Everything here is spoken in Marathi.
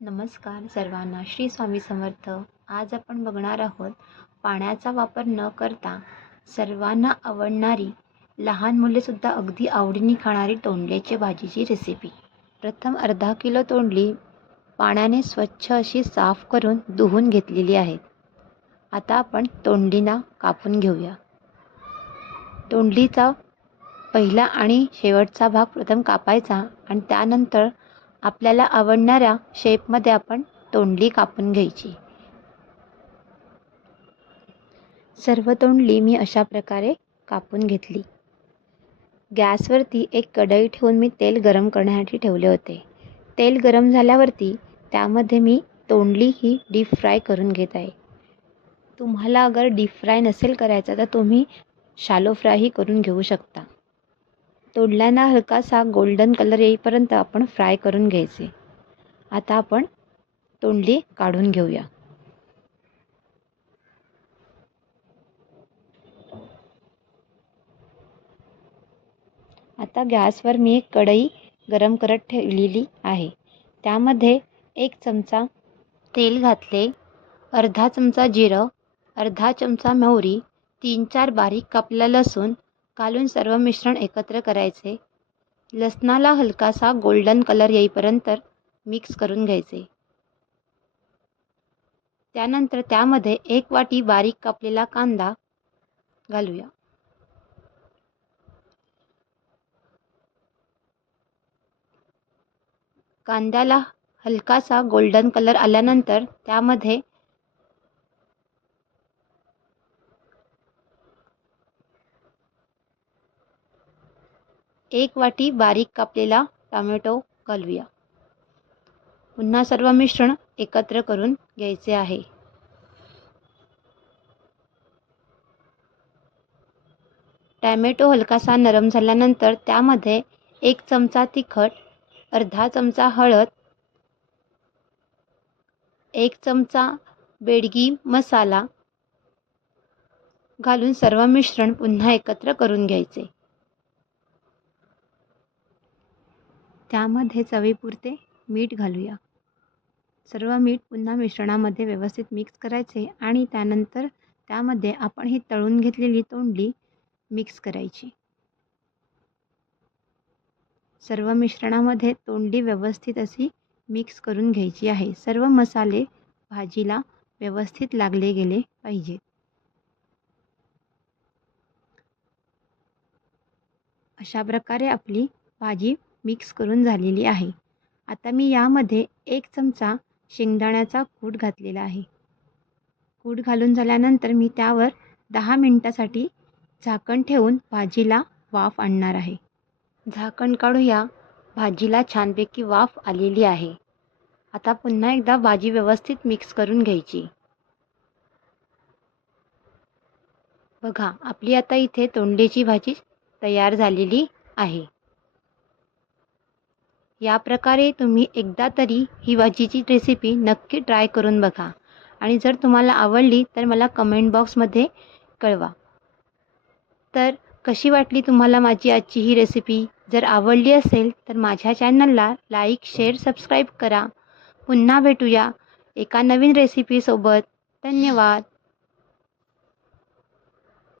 नमस्कार सर्वांना श्री स्वामी समर्थ. आज आपण बघणार आहोत पाण्याचा वापर न करता सर्वांना आवडणारी लहान मुलेसुद्धा अगदी आवडीने खाणारी तोंडल्याची भाजीची रेसिपी प्रथम अर्धा किलो तोंडली पाण्याने स्वच्छ अशी साफ करून धुवून घेतलेली आहे. आता आपण तोंडलीना कापून घेऊया. तोंडलीचा पहिला आणि शेवटचा भाग प्रथम कापायचा आणि त्यानंतर आपल्याला आवडणाऱ्या शेपमध्ये आपण तोंडली कापून घ्यायची. सर्व तोंडली मी अशा प्रकारे कापून घेतली. गॅसवरती एक कढई ठेवून मी तेल गरम करण्यासाठी ठेवले होते. तेल गरम झाल्यावरती त्यामध्ये मी तोंडली ही डीप फ्राय करून घेत आहे. तुम्हाला अगर डीप फ्राय नसेल करायचा तर तुम्ही शालो फ्रायही करून घेऊ शकता. तोडल्यांना हलकासा गोल्डन कलर येईपर्यंत आपण फ्राय करून घ्यायचे. आता आपण तोंडली काढून घेऊया. आता गॅसवर मी एक कढई गरम करत ठेवलेली आहे. त्यामध्ये एक चमचा तेल घातले अर्धा चमचा जिरं अर्धा चमचा मोहरी तीन चार बारीक कापलं लसूण घालून सर्व मिश्रण एकत्र करायचे. लसणाला हलकासा गोल्डन कलर येईपर्यंत मिक्स करून घ्यायचे. त्यानंतर त्यामध्ये एक वाटी बारीक कापलेला कांदा घालूया. कांद्याला हलकासा गोल्डन कलर आल्यानंतर त्यामध्ये एक वाटी बारीक कापलेला टोमॅटो घालूया. पुन्हा सर्व मिश्रण एकत्र करून घ्यायचे आहे. टॅमॅटो हलकासा नरम झाल्यानंतर त्यामध्ये एक चमचा तिखट अर्धा चमचा हळद एक चमचा बेडगी मसाला घालून सर्व मिश्रण पुन्हा एकत्र करून घ्यायचे. त्यामध्ये चवीपुरते मीठ घालूया. सर्व मीठ पुन्हा मिश्रणामध्ये व्यवस्थित मिक्स करायचे आणि त्यानंतर त्यामध्ये आपण ही तळून घेतलेली तोंडली मिक्स करायची. सर्व मिश्रणामध्ये तोंडली व्यवस्थित अशी मिक्स करून घ्यायची आहे. सर्व मसाले भाजीला व्यवस्थित लागले गेले पाहिजेत. अशा प्रकारे आपली भाजी मिक्स करून झालेली आहे. आता मी यामध्ये एक चमचा शेंगदाण्याचा कूट घातलेला आहे. कूट घालून झाल्यानंतर मी त्यावर दहा मिनटासाठी झाकण ठेवून भाजीला वाफ आणणार आहे. झाकण काढूया. भाजीला छानपैकी वाफ आलेली आहे. आता पुन्हा एकदा भाजी व्यवस्थित मिक्स करून घ्यायची. बघा आपली आता इथे तोंडेची भाजी तयार झालेली आहे. या प्रकारे तुम्ही एकदा तरी ही भाजीची रेसिपी नक्की ट्राय करून बघा. आणि जर तुम्हाला आवडली तर मला कमेंट बॉक्समध्ये कळवा. तर कशी वाटली तुम्हाला माझी आजची ही रेसिपी जर आवडली असेल तर माझ्या चॅनलला लाईक शेअर सबस्क्राईब करा. पुन्हा भेटूया एका नवीन रेसिपीसोबत धन्यवाद.